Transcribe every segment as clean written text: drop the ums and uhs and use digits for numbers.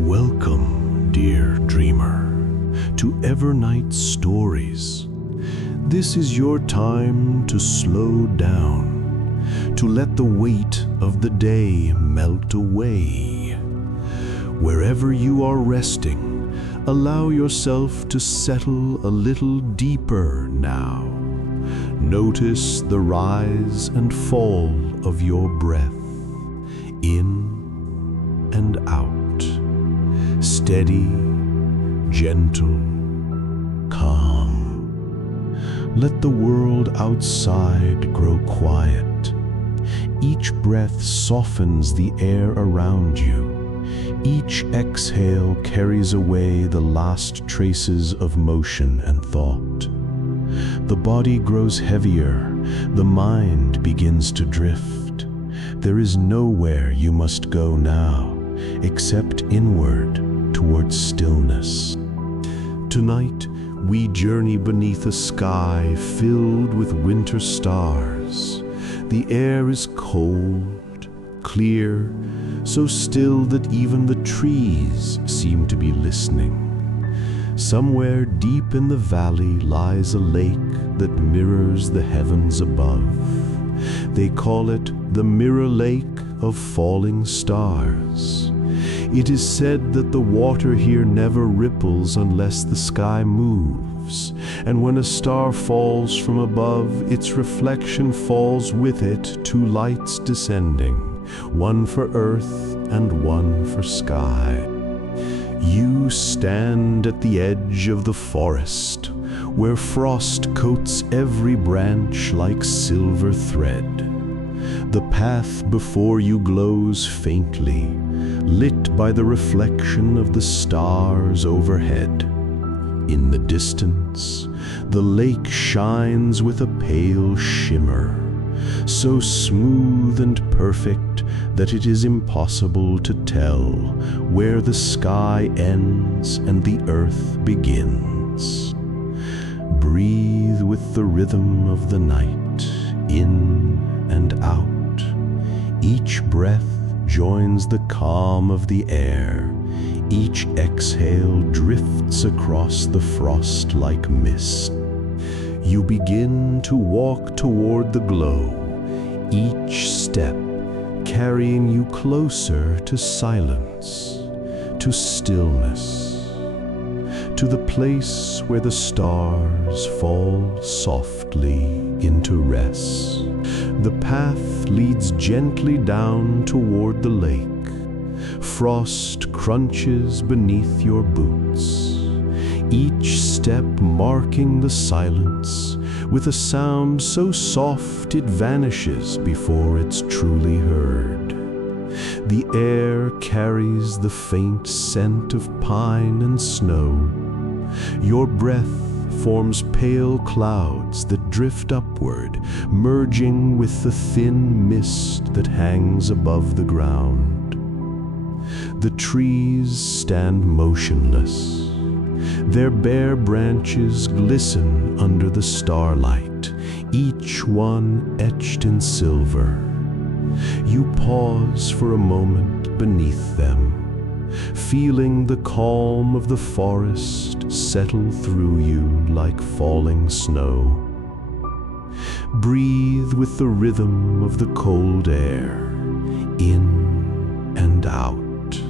Welcome, dear dreamer, to Evernight Stories. This is your time to slow down, to let the weight of the day melt away. Wherever you are resting, allow yourself to settle a little deeper now. Notice the rise and fall of your breath, in and out. Steady, gentle, calm. Let the world outside grow quiet. Each breath softens the air around you. Each exhale carries away the last traces of motion and thought. The body grows heavier, the mind begins to drift. There is nowhere you must go now, except inward towards stillness. Tonight, we journey beneath a sky filled with winter stars. The air is cold, clear, so still that even the trees seem to be listening. Somewhere deep in the valley lies a lake that mirrors the heavens above. They call it the Mirror Lake of Falling Stars. It is said that the water here never ripples unless the sky moves, and when a star falls from above, its reflection falls with it, two lights descending, one for earth and one for sky. You stand at the edge of the forest, where frost coats every branch like silver thread. The path before you glows faintly, lit by the reflection of the stars overhead. In the distance, the lake shines with a pale shimmer, so smooth and perfect that it is impossible to tell where the sky ends and the earth begins. Breathe with the rhythm of the night, in and out. Each breath joins the calm of the air. Each exhale drifts across the frost like mist. You begin to walk toward the glow, each step carrying you closer to silence, to stillness, to the place where the stars fall softly into rest. The path leads gently down toward the lake. Frost crunches beneath your boots, each step marking the silence with a sound so soft it vanishes before it's truly heard. The air carries the faint scent of pine and snow. Your breath forms pale clouds that drift upward, merging with the thin mist that hangs above the ground. The trees stand motionless. Their bare branches glisten under the starlight, each one etched in silver. You pause for a moment beneath them, feeling the calm of the forest settle through you like falling snow. Breathe with the rhythm of the cold air, in and out.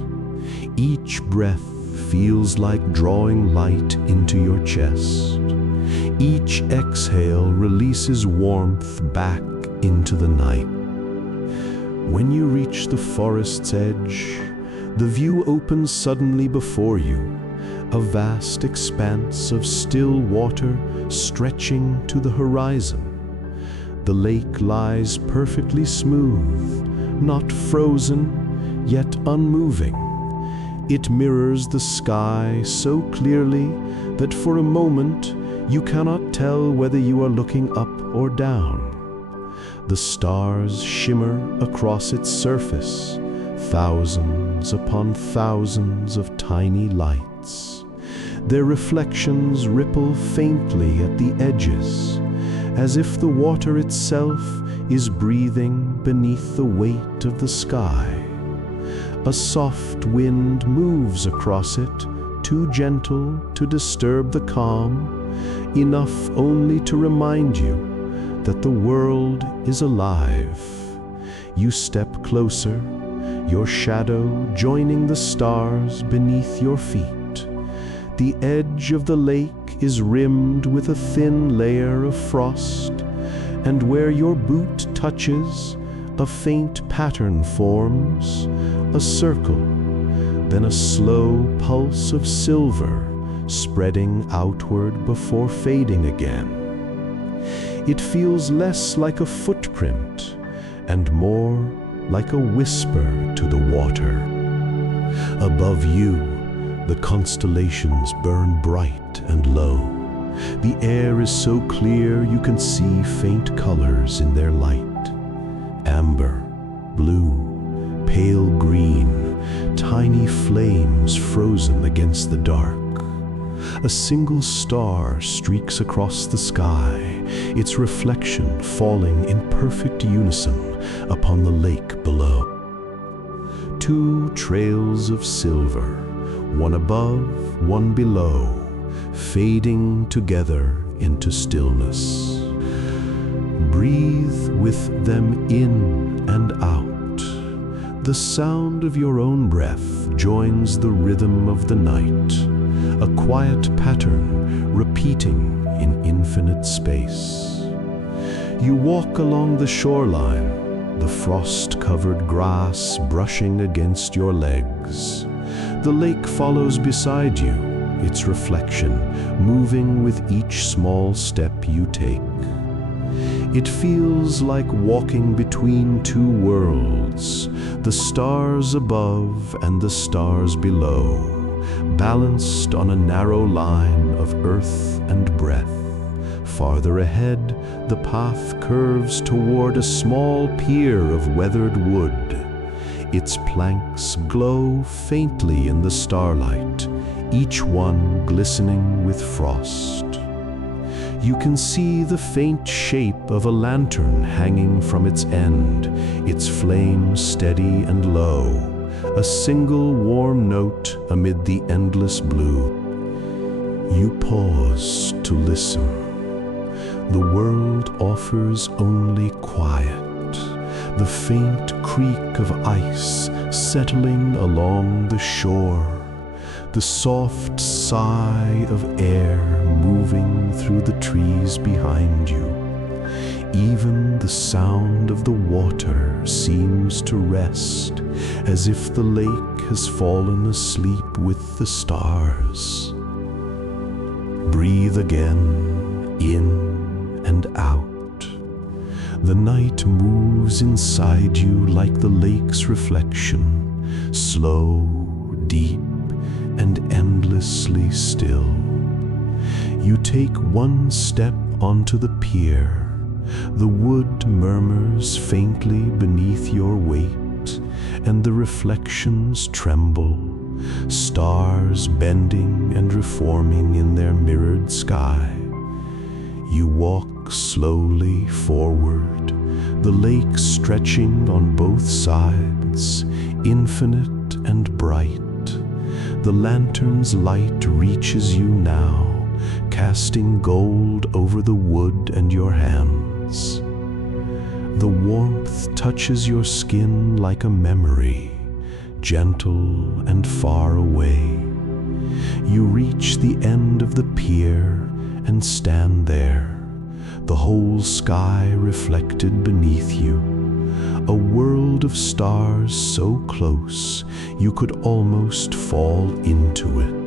Each breath feels like drawing light into your chest. Each exhale releases warmth back into the night. When you reach the forest's edge, the view opens suddenly before you, a vast expanse of still water stretching to the horizon. The lake lies perfectly smooth, not frozen, yet unmoving. It mirrors the sky so clearly that for a moment you cannot tell whether you are looking up or down. The stars shimmer across its surface, thousands upon thousands of tiny lights. Their reflections ripple faintly at the edges, as if the water itself is breathing beneath the weight of the sky. A soft wind moves across it, too gentle to disturb the calm, enough only to remind you that the world is alive. You step closer, your shadow joining the stars beneath your feet. The edge of the lake is rimmed with a thin layer of frost, and where your boot touches, a faint pattern forms, a circle, then a slow pulse of silver spreading outward before fading again. It feels less like a footprint and more like a whisper to the water. Above you, the constellations burn bright and low. The air is so clear you can see faint colors in their light. Amber, blue, pale green, tiny flames frozen against the dark. A single star streaks across the sky, its reflection falling in perfect unison upon the lake below. Two trails of silver, one above, one below, fading together into stillness. Breathe with them in and out. The sound of your own breath joins the rhythm of the night, a quiet pattern repeating in infinite space. You walk along the shoreline, the frost-covered grass brushing against your legs. The lake follows beside you, its reflection moving with each small step you take. It feels like walking between two worlds, the stars above and the stars below, balanced on a narrow line of earth and breath. Farther ahead, the path curves toward a small pier of weathered wood. Its planks glow faintly in the starlight, each one glistening with frost. You can see the faint shape of a lantern hanging from its end, its flame steady and low, a single warm note amid the endless blue. You pause to listen. The world offers only quiet, the faint creak of ice settling along the shore, the soft sigh of air moving through the trees behind you. Even the sound of the water seems to rest, as if the lake has fallen asleep with the stars. Breathe again, in and out. The night moves inside you like the lake's reflection, slow, deep, and endlessly still. You take one step onto the pier. The wood murmurs faintly beneath your weight, and the reflections tremble, stars bending and reforming in their mirrored sky. You walk slowly forward, the lake stretching on both sides, infinite and bright. The lantern's light reaches you now, casting gold over the wood and your hands. The warmth touches your skin like a memory, gentle and far away. You reach the end of the pier and stand there, the whole sky reflected beneath you, a world of stars so close you could almost fall into it.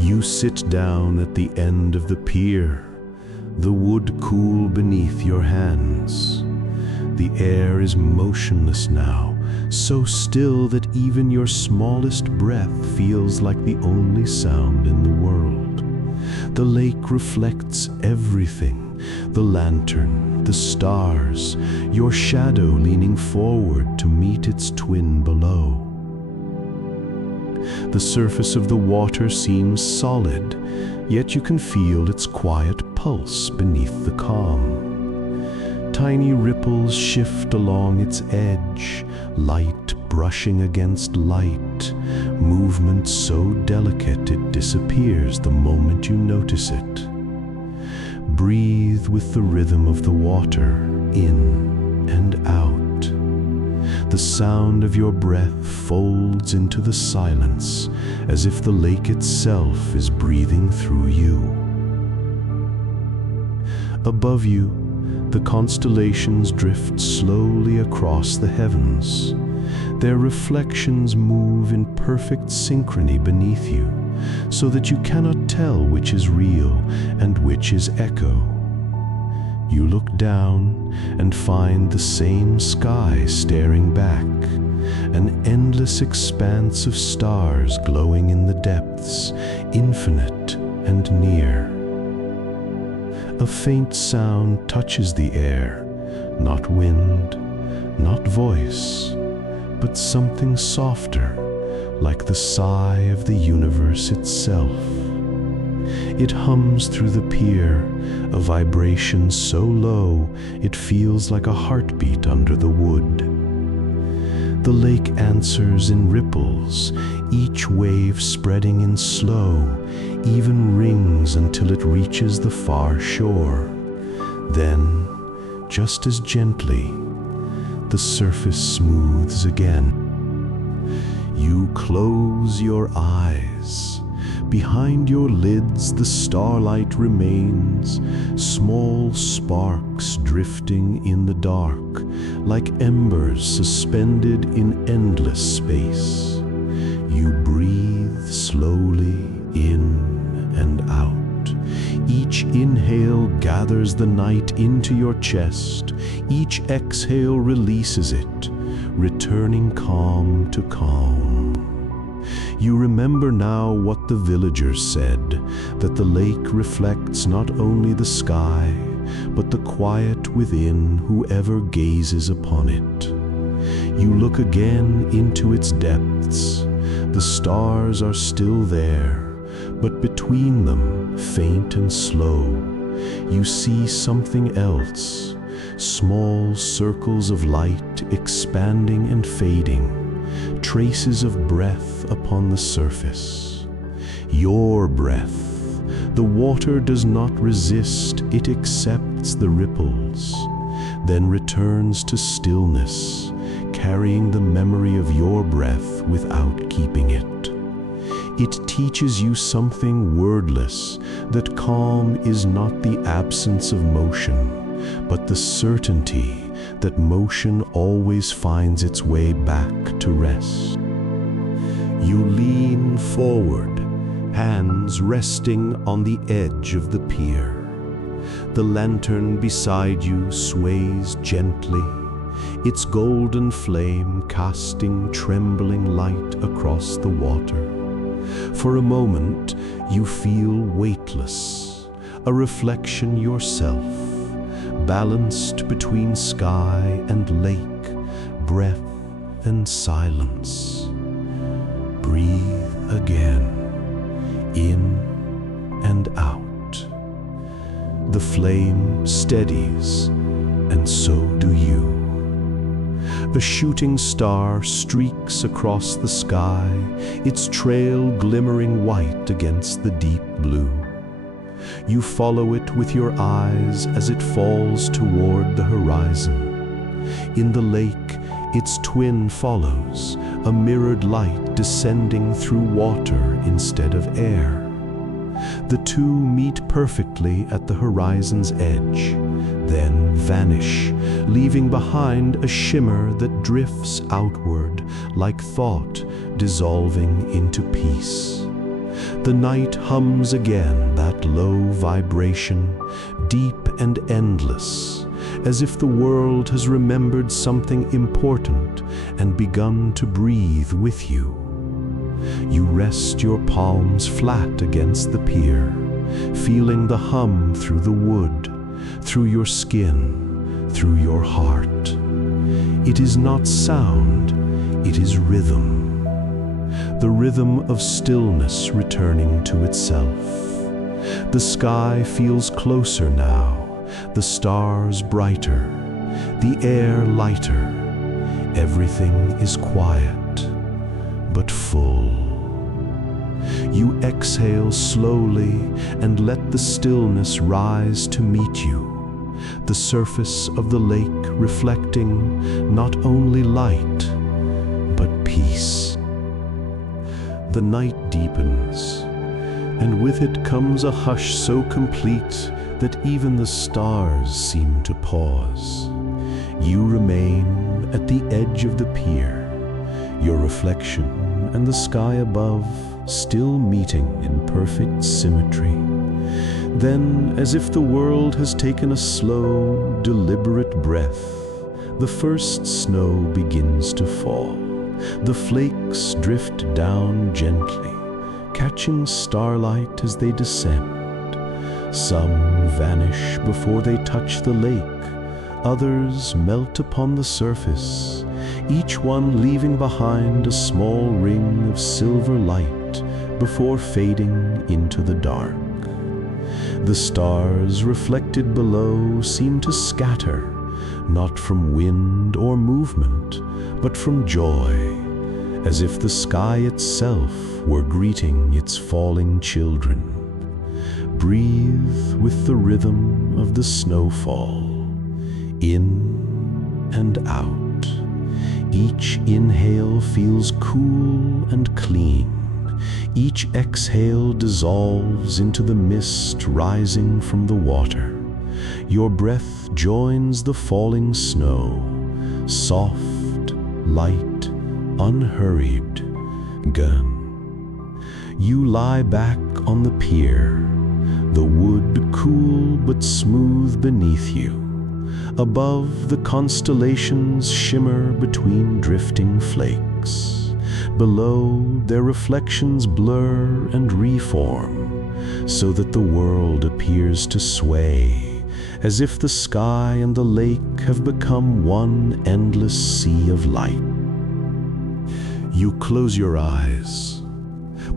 You sit down at the end of the pier, the wood cool beneath your hands. The air is motionless now, so still that even your smallest breath feels like the only sound in the world. The lake reflects everything, the lantern, the stars, your shadow leaning forward to meet its twin below. The surface of the water seems solid, yet you can feel its quiet pulse beneath the calm. Tiny ripples shift along its edge, light brushing against light, movement so delicate it disappears the moment you notice it. Breathe with the rhythm of the water, in and out. The sound of your breath folds into the silence, as if the lake itself is breathing through you. Above you, the constellations drift slowly across the heavens. Their reflections move in perfect synchrony beneath you, so that you cannot tell which is real and which is echo. You look down and find the same sky staring back, an endless expanse of stars glowing in the depths, infinite and near. A faint sound touches the air, not wind, not voice, but something softer, like the sigh of the universe itself. It hums through the pier, a vibration so low it feels like a heartbeat under the wood. The lake answers in ripples, each wave spreading in slow, even rings until it reaches the far shore. Then, just as gently, the surface smooths again. You close your eyes. Behind your lids the starlight remains, small sparks drifting in the dark, like embers suspended in endless space. You breathe slowly in and out. Each inhale gathers the night into your chest. Each exhale releases it, returning calm to calm. You remember now what the villagers said, that the lake reflects not only the sky, but the quiet within whoever gazes upon it. You look again into its depths. The stars are still there, but between them, faint and slow, you see something else, small circles of light expanding and fading, traces of breath upon the surface. Your breath. The water does not resist, it accepts the ripples, then returns to stillness, carrying the memory of your breath without keeping it. It teaches you something wordless, that calm is not the absence of motion, but the certainty that motion always finds its way back to rest. You lean forward, hands resting on the edge of the pier. The lantern beside you sways gently, its golden flame casting trembling light across the water. For a moment, you feel weightless, a reflection yourself, balanced between sky and lake, breath and silence. Breathe again, in and out. The flame steadies, and so do you. A shooting star streaks across the sky, its trail glimmering white against the deep blue. You follow it with your eyes as it falls toward the horizon. In the lake, its twin follows, a mirrored light descending through water instead of air. The two meet perfectly at the horizon's edge, then vanish, leaving behind a shimmer that drifts outward like thought dissolving into peace. The night hums again, that low vibration, deep and endless, as if the world has remembered something important and begun to breathe with you. You rest your palms flat against the pier, feeling the hum through the wood, through your skin, through your heart. It is not sound, it is rhythm. The rhythm of stillness returning to itself. The sky feels closer now, the stars brighter, the air lighter. Everything is quiet, but full. You exhale slowly and let the stillness rise to meet you, the surface of the lake reflecting not only light, but peace. The night deepens, and with it comes a hush so complete that even the stars seem to pause. You remain at the edge of the pier, your reflection and the sky above still meeting in perfect symmetry. Then, as if the world has taken a slow, deliberate breath, the first snow begins to fall. The flakes drift down gently, catching starlight as they descend. Some vanish before they touch the lake, others melt upon the surface, each one leaving behind a small ring of silver light before fading into the dark. The stars reflected below seem to scatter, not from wind or movement, but from joy, as if the sky itself were greeting its falling children. Breathe with the rhythm of the snowfall, in and out. Each inhale feels cool and clean. Each exhale dissolves into the mist rising from the water. Your breath joins the falling snow, soft, light, unhurried, gone. You lie back on the pier, the wood cool but smooth beneath you. Above, the constellations shimmer between drifting flakes. Below, their reflections blur and reform, so that the world appears to sway, as if the sky and the lake have become one endless sea of light. You close your eyes.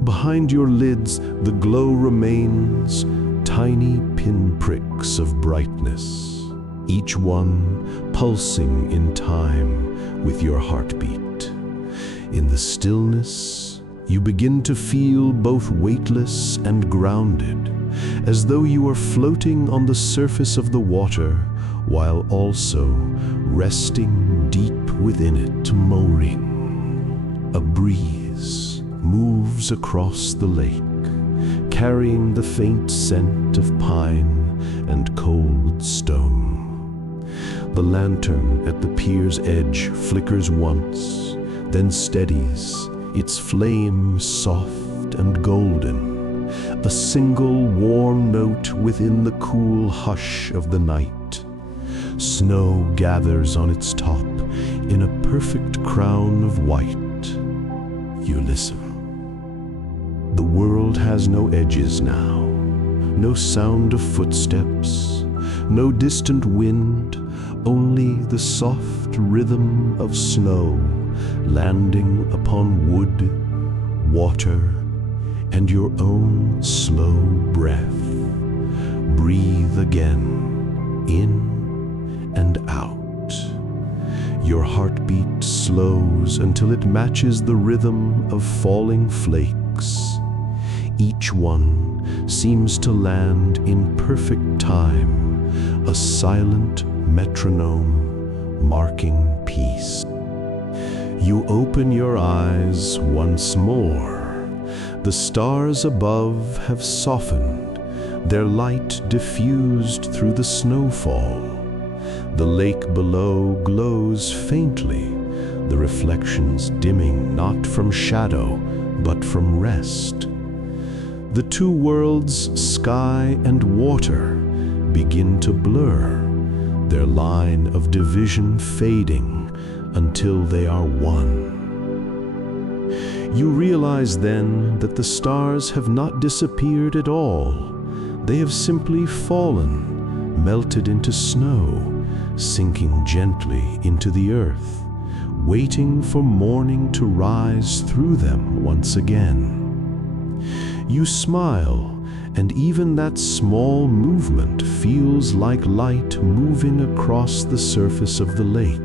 Behind your lids, the glow remains, tiny pinpricks of brightness, each one pulsing in time with your heartbeat. In the stillness, you begin to feel both weightless and grounded, as though you are floating on the surface of the water, while also resting deep within it, mooring. A breeze moves across the lake, carrying the faint scent of pine and cold stone. The lantern at the pier's edge flickers once, then steadies, its flame soft and golden, a single warm note within the cool hush of the night. Snow gathers on its top in a perfect crown of white. You listen. The world has no edges now, no sound of footsteps, no distant wind, only the soft rhythm of snow landing upon wood, water, and your own slow breath. Breathe again, in and out. Your heartbeat slows until it matches the rhythm of falling flakes. Each one seems to land in perfect time, a silent metronome marking peace. You open your eyes once more. The stars above have softened, their light diffused through the snowfall. The lake below glows faintly, the reflections dimming not from shadow, but from rest. The two worlds, sky and water, begin to blur, their line of division fading until they are one. You realize then that the stars have not disappeared at all. They have simply fallen, melted into snow, sinking gently into the earth, waiting for morning to rise through them once again. You smile, and even that small movement feels like light moving across the surface of the lake.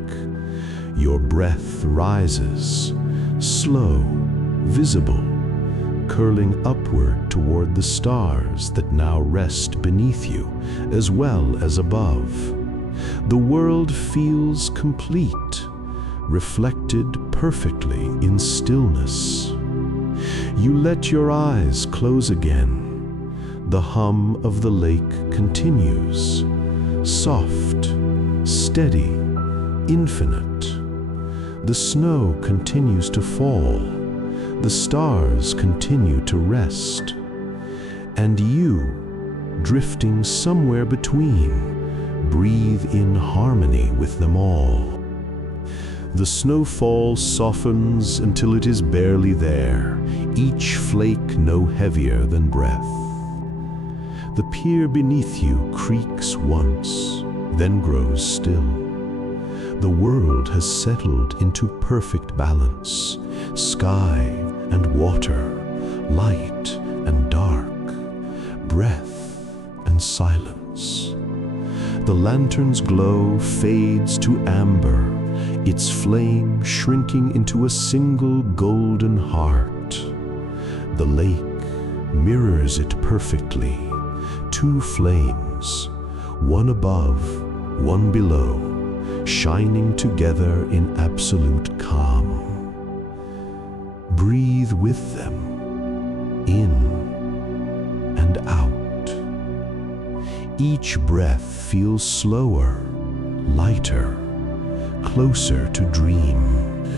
Your breath rises, slow, visible, curling upward toward the stars that now rest beneath you, as well as above. The world feels complete, reflected perfectly in stillness. You let your eyes close again. The hum of the lake continues, soft, steady, infinite. The snow continues to fall. The stars continue to rest. And you, drifting somewhere between, breathe in harmony with them all. The snowfall softens until it is barely there, each flake no heavier than breath. The pier beneath you creaks once, then grows still. The world has settled into perfect balance, sky and water, light and dark, breath and silence. The lantern's glow fades to amber, its flame shrinking into a single golden heart. The lake mirrors it perfectly, two flames, one above, one below, shining together in absolute calm. Breathe with them, in and out. Each breath feels slower, lighter, closer to dream.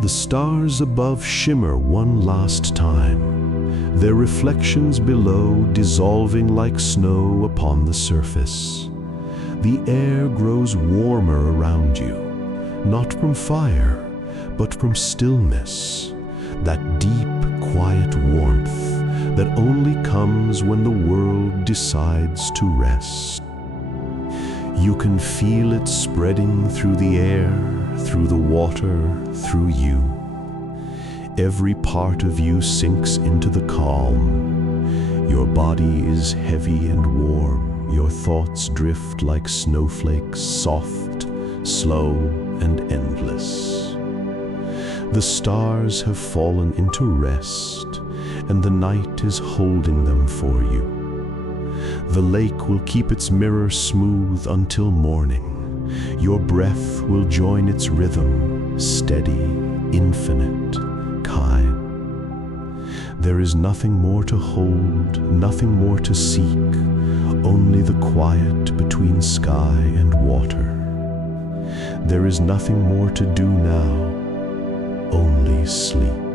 The stars above shimmer one last time, their reflections below dissolving like snow upon the surface. The air grows warmer around you, not from fire, but from stillness, that deep, quiet warmth that only comes when the world decides to rest. You can feel it spreading through the air, through the water, through you. Every part of you sinks into the calm. Your body is heavy and warm. Your thoughts drift like snowflakes, soft, slow, and endless. The stars have fallen into rest, and the night is holding them for you. The lake will keep its mirror smooth until morning. Your breath will join its rhythm, steady, infinite, kind. There is nothing more to hold, nothing more to seek, only the quiet between sky and water. There is nothing more to do now, only sleep.